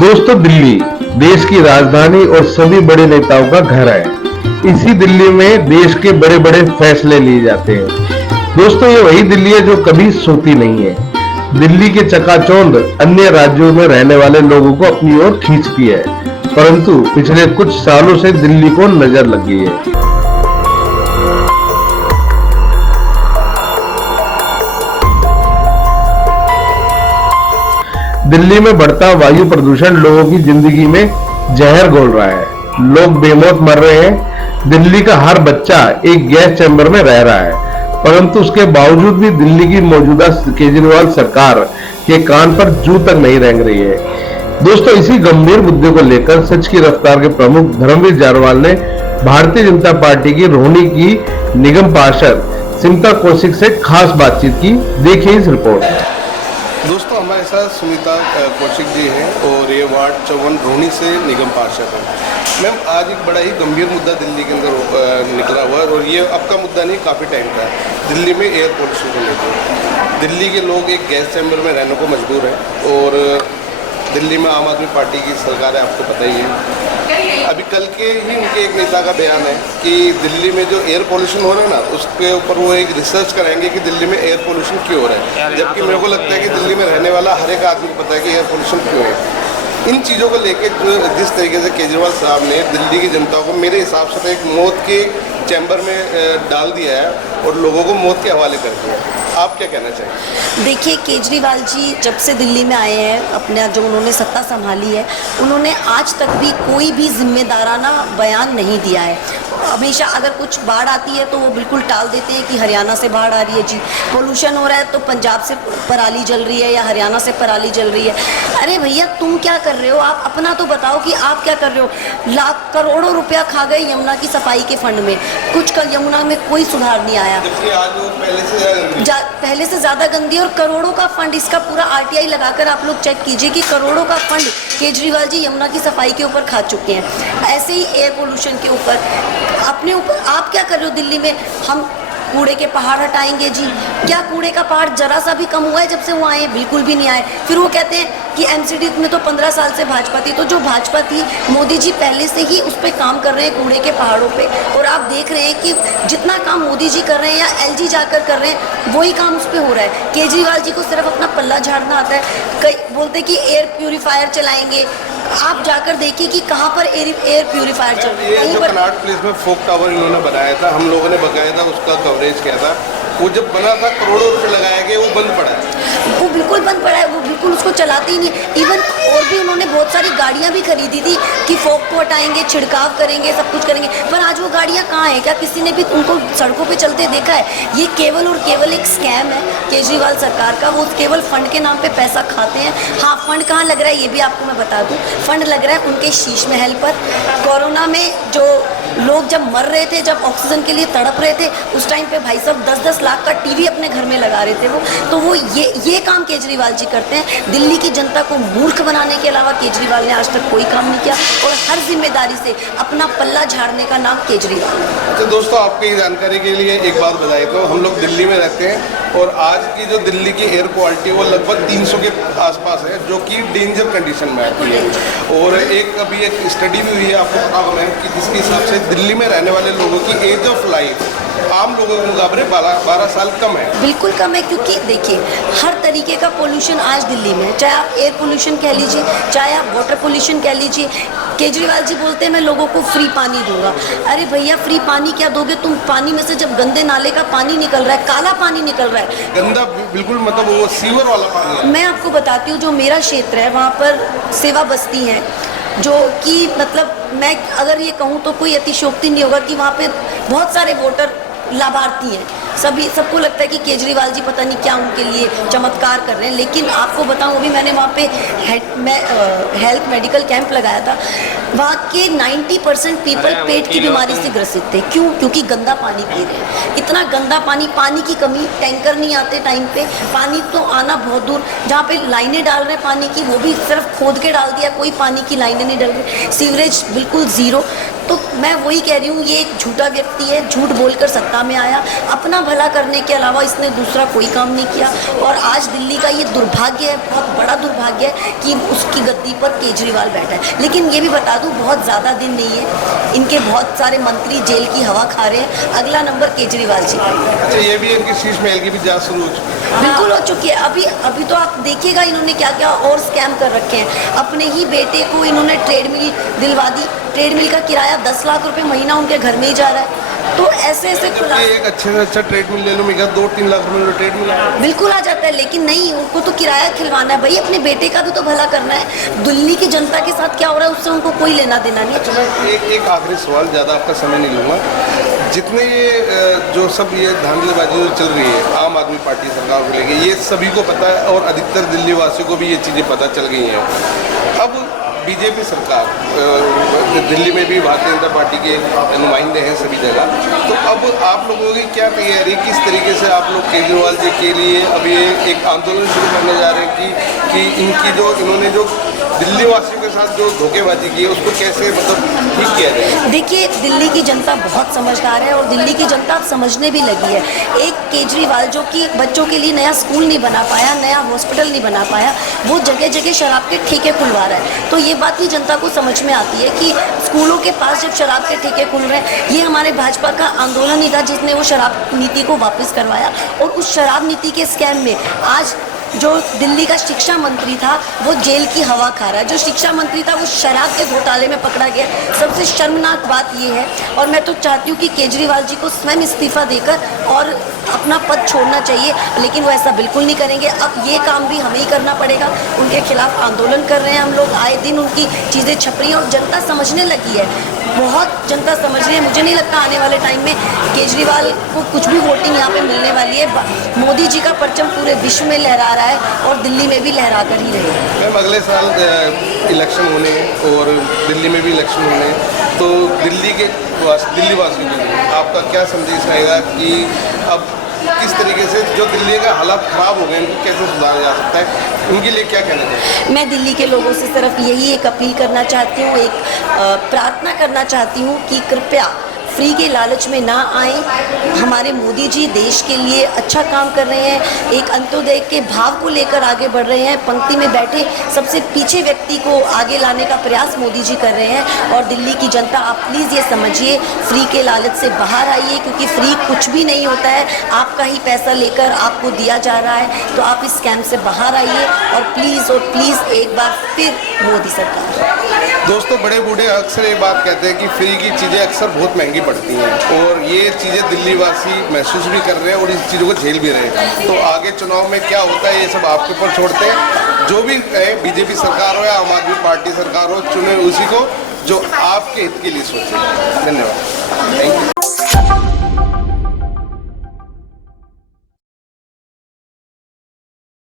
दोस्तों, दिल्ली देश की राजधानी और सभी बड़े नेताओं का घर है। इसी दिल्ली में देश के बड़े बड़े फैसले लिए जाते हैं। दोस्तों, ये वही दिल्ली है जो कभी सोती नहीं है। दिल्ली के चकाचौंध अन्य राज्यों में रहने वाले लोगों को अपनी ओर खींचती है, परंतु पिछले कुछ सालों से दिल्ली को नजर लग गई है। दिल्ली में बढ़ता वायु प्रदूषण लोगों की जिंदगी में जहर घोल रहा है। लोग बेमौत मर रहे हैं। दिल्ली का हर बच्चा एक गैस चैम्बर में रह रहा है, परंतु उसके बावजूद भी दिल्ली की मौजूदा केजरीवाल सरकार के कान पर जू तक नहीं रेंग रही है। दोस्तों, इसी गंभीर मुद्दे को लेकर सच की रफ्तार के प्रमुख धर्मवीर जारवाल ने भारतीय जनता पार्टी की रोहिणी की निगम पार्षद स्मिता कौशिक से खास बातचीत की। देखिए इस रिपोर्ट में। दोस्तों, हमारे साथ स्मिता कौशिक जी हैं और ये वार्ड 54 रोहिणी से निगम पार्षद हैं। मैम, आज एक बड़ा ही गंभीर मुद्दा दिल्ली के अंदर निकला हुआ है और ये आपका मुद्दा नहीं, काफ़ी टाइम का है। दिल्ली में एयर पोल्यूशन को लेकर दिल्ली के लोग एक गैस चैम्बर में रहने को मजबूर हैं और दिल्ली में आम आदमी पार्टी की सरकार है, आपको पता ही है। अभी कल के ही उनके एक नेता का बयान है कि दिल्ली में जो एयर पोल्यूशन हो रहा है ना, उसके ऊपर वो एक रिसर्च कराएंगे कि दिल्ली में एयर पोल्यूशन क्यों हो रहा है। जबकि मेरे को लगता है कि दिल्ली में रहने वाला हर एक आदमी को पता है कि एयर पोल्यूशन क्यों है। इन चीज़ों को लेकर जो जिस तरीके से केजरीवाल साहब ने दिल्ली की जनता को मेरे हिसाब से तो एक मौत के चैम्बर में डाल दिया है और लोगों को मौत के हवाले कर दिया। आप क्या कहना चाहेंगे? देखिए, केजरीवाल जी जब से दिल्ली में आए हैं, अपना जो उन्होंने सत्ता संभाली है, उन्होंने आज तक भी कोई भी जिम्मेदाराना बयान नहीं दिया है। हमेशा अगर कुछ बाढ़ आती है तो वो बिल्कुल टाल देते हैं कि हरियाणा से बाढ़ आ रही है जी, पोल्यूशन हो रहा है तो पंजाब से पराली जल रही है या हरियाणा से पराली जल रही है। अरे भैया, तुम क्या कर रहे हो? आप अपना तो बताओ कि आप क्या कर रहे हो। लाख करोड़ों रुपया खा गए यमुना की सफाई के फंड में, कुछ यमुना में कोई सुधार नहीं आया। आज वो पहले से ज़्यादा गंदी और करोड़ों का फंड, इसका पूरा आरटीआई लगाकर आप लोग चेक कीजिए कि करोड़ों का फंड केजरीवाल जी यमुना की सफाई के ऊपर खा चुके हैं। ऐसे ही एयर पोल्यूशन के ऊपर अपने ऊपर आप क्या कर रहे हो? दिल्ली में हम कूड़े के पहाड़ हटाएंगे जी। क्या कूड़े का पहाड़ जरा सा भी कम हुआ है जब से वो आए? बिल्कुल भी नहीं आए। फिर वो कहते हैं कि एमसीडी में तो 15 साल से भाजपा थी। तो जो भाजपा थी, मोदी जी पहले से ही उस पर काम कर रहे हैं, कूड़े के पहाड़ों पे। और आप देख रहे हैं कि जितना काम मोदी जी कर रहे हैं या एलजी जाकर कर रहे हैं, वही काम उस पर हो रहा है। केजरीवाल जी को सिर्फ अपना पल्ला झाड़ना आता है। कई बोलते कि एयर प्यूरीफायर चलाएंगे। आप जाकर देखिए कि कहाँ पर एयर प्यूरीफायर चल रहा है। जो कनॉट प्लेस में फोक टावर इन्होंने बनाया था, हम लोगों ने बकायदा उसका कवरेज किया था। वो जब बना था, करोड़ों रुपए लगाए गए, वो बंद पड़ा है। वो बिल्कुल बंद पड़ा है, वो बिल्कुल उसको चलाते ही नहीं। इवन और भी उन्होंने बहुत सारी गाड़ियाँ भी खरीदी थी कि फोक को हटाएंगे, छिड़काव करेंगे, सब कुछ करेंगे। पर आज वो गाड़ियाँ कहाँ हैं? क्या किसी ने भी उनको सड़कों पे चलते देखा है? ये केवल और केवल एक स्कैम है केजरीवाल सरकार का। वो केवल फंड के नाम पे पैसा खाते हैं। हाँ, फंड कहाँ लग रहा है ये भी आपको मैं बता दूँ। फंड लग रहा है उनके शीश महल पर। कोरोना में जो लोग जब मर रहे थे, जब ऑक्सीजन के लिए तड़प रहे थे, उस टाइम पे भाई साहब 10-10 लाख का टीवी अपने घर में लगा रहे थे वो। तो वो ये काम केजरीवाल जी करते हैं। दिल्ली की जनता को मूर्ख बनाने के अलावा केजरीवाल ने आज तक कोई काम नहीं किया और हर जिम्मेदारी से अपना पल्ला झाड़ने का नाम केजरीवाल। तो दोस्तों, आपकी जानकारी के लिए एक बात बताइए तो हम लोग दिल्ली में रहते हैं और आज की जो दिल्ली की एयर क्वालिटी वो लगभग 300 के आसपास है, जो कि डेंजर कंडीशन में आती है। और एक अभी एक स्टडी भी हुई है, आपको पता होगा कि जिसके हिसाब से दिल्ली में रहने वाले लोगों की एज ऑफ लाइफ आम लोगों के मुकाबले 12 साल कम है। बिल्कुल कम है, क्योंकि देखिए हर तरीके का पोल्यूशन आज दिल्ली में है। चाहे आप एयर पोल्यूशन कह लीजिए, चाहे आप वाटर पोल्यूशन कह लीजिए। केजरीवाल जी बोलते हैं मैं लोगों को फ्री पानी दूंगा। अरे भैया, फ्री पानी क्या दोगे तुम? पानी में से जब गंदे नाले का पानी निकल रहा है, काला पानी निकल रहा है, गंदा, बिल्कुल मतलब वो सीवर वाला पानी है। मैं आपको बताती हूँ, जो मेरा क्षेत्र है वहाँ पर सेवा बस्ती है, जो कि मतलब मैं अगर ये कहूँ तो कोई अतिशयोक्ति नहीं होगा कि वहाँ पे बहुत सारे वोटर लाभार्थी हैं। सबको लगता है कि केजरीवाल जी पता नहीं क्या उनके लिए चमत्कार कर रहे हैं। लेकिन आपको बताऊं, अभी मैंने वहाँ पे हेल्थ मेडिकल कैंप लगाया था। वहाँ के 90% पीपल पेट की बीमारी से ग्रसित थे। क्यों? क्योंकि गंदा पानी पी रहे हैं। इतना गंदा पानी, पानी की कमी, टैंकर नहीं आते टाइम पे, पानी तो आना बहुत दूर। जहाँ पे लाइनें डाल रहे हैं पानी की, वो भी सिर्फ खोद के डाल दिया, कोई पानी की लाइनें नहीं डल रही। सीवरेज बिल्कुल ज़ीरो। तो मैं वही कह रही हूँ, ये एक झूठा व्यक्ति है, झूठ बोलकर सत्ता में आया, अपना भला करने के अलावा इसने दूसरा कोई काम नहीं किया। और आज दिल्ली का ये दुर्भाग्य है, बहुत बड़ा दुर्भाग्य है कि उसकी गद्दी पर केजरीवाल बैठा है। लेकिन ये भी बता दूँ, बहुत ज़्यादा दिन नहीं है, इनके बहुत सारे मंत्री जेल की हवा खा रहे हैं। अगला नंबर केजरीवाल जी। अच्छा, ये भी इनकी शीश महल की भी जांच शुरू हो चुकी है। बिल्कुल हो चुकी है। अभी तो आप देखिएगा इन्होंने क्या क्या और स्कैम कर रखे हैं। अपने ही बेटे को इन्होंने ट्रेडमिल दिलवा दी, ट्रेडमिल का किराया 10 लाख रुपए महीना उनके घर में ही जा रहा है। तो ऐसे एक अच्छे से अच्छा ट्रेडमिल ले लो, मैं 2-3 लाख रुपए में ट्रेडमिल बिल्कुल आ जाता है। लेकिन नहीं, उनको तो किराया खिलवाना है भाई, अपने बेटे का भी तो भला करना है। दिल्ली की जनता के साथ क्या हो रहा है उससे उनको कोई लेना देना नहीं। अच्छा, मैं एक आखिरी सवाल, ज़्यादा आपका समय नहीं लूँगा। जितने ये जो सब ये धांधलीबाजी जो चल रही है आम आदमी पार्टी सरकार को लेके, ये सभी को पता है और अधिकतर दिल्ली वासियों को भी ये चीज़ें पता चल गई हैं। अब बीजेपी सरकार, दिल्ली में भी भारतीय जनता पार्टी के नुमाइंदे हैं सभी जगह, तो अब आप लोगों की क्या तैयारी, किस तरीके से आप लोग केजरीवाल जी के लिए अब ये एक आंदोलन शुरू करने जा रहे हैं कि इनकी जो इन्होंने जो दिल्ली वासियों के साथ जो धोखेबाजी की है उसको कैसे मतलब ठीक किया जाए? देखिए, दिल्ली की जनता बहुत समझदार है और दिल्ली की जनता अब समझने भी लगी है। एक केजरीवाल जो कि बच्चों के लिए नया स्कूल नहीं बना पाया, नया हॉस्पिटल नहीं बना पाया, वो जगह जगह शराब के ठेके खुलवा रहा है। तो ये बात भी जनता को समझ में आती है कि स्कूलों के पास जब शराब के ठेके खुल रहे हैं, ये हमारे भाजपा का आंदोलन ही था जिसने वो शराब नीति को वापस करवाया। और उस शराब नीति के स्कैम में आज जो दिल्ली का शिक्षा मंत्री था वो जेल की हवा खा रहा है। जो शिक्षा मंत्री था वो शराब के घोटाले में पकड़ा गया। सबसे शर्मनाक बात ये है, और मैं तो चाहती हूँ कि केजरीवाल जी को स्वयं इस्तीफा देकर और अपना पद छोड़ना चाहिए, लेकिन वो ऐसा बिल्कुल नहीं करेंगे। अब ये काम भी हमें ही करना पड़ेगा। उनके खिलाफ आंदोलन कर रहे हैं हम लोग, आए दिन उनकी चीज़ें छप रही हैं और जनता समझने लगी है, बहुत जनता समझ रही है। मुझे नहीं लगता आने वाले टाइम में केजरीवाल को कुछ भी वोटिंग यहाँ पे मिलने वाली है। मोदी जी का परचम पूरे विश्व में लहरा रहा है और दिल्ली में भी लहरा कर ही रहेगा। मैम, अगले साल इलेक्शन होने और दिल्ली में भी इलेक्शन होने, तो दिल्ली वासियों के लिए आपका क्या संदेश रहेगा कि अब किस तरीके से जो दिल्ली का हालात ख़राब हो गए उनको कैसे सुधारा जा सकता है, उनके लिए क्या कहना चाहिए? मैं दिल्ली के लोगों से सिर्फ यही एक अपील करना चाहती हूँ, एक प्रार्थना करना चाहती हूँ कि कृपया फ्री के लालच में ना आए। हमारे मोदी जी देश के लिए अच्छा काम कर रहे हैं, एक अंत्योदय के भाव को लेकर आगे बढ़ रहे हैं। पंक्ति में बैठे सबसे पीछे व्यक्ति को आगे लाने का प्रयास मोदी जी कर रहे हैं। और दिल्ली की जनता, आप प्लीज़ ये समझिए, फ्री के लालच से बाहर आइए, क्योंकि फ्री कुछ भी नहीं होता है। आपका ही पैसा लेकर आपको दिया जा रहा है। तो आप इस स्कैम से बाहर आइए और प्लीज़ एक बार फिर मोदी सरकार। दोस्तों, बड़े बूढ़े अक्सर ये बात कहते हैं कि फ्री की चीज़ें अक्सर बहुत महंगी पड़ती हैं और ये चीज़ें दिल्ली वासी महसूस भी कर रहे हैं और इस चीज़ों को झेल भी रहे हैं। तो आगे चुनाव में क्या होता है ये सब आपके ऊपर छोड़ते हैं। जो भी है, बीजेपी सरकार हो या आम आदमी पार्टी सरकार हो, चुने उसी को जो आपके हित के लिए सोचे। धन्यवाद, थैंक यू।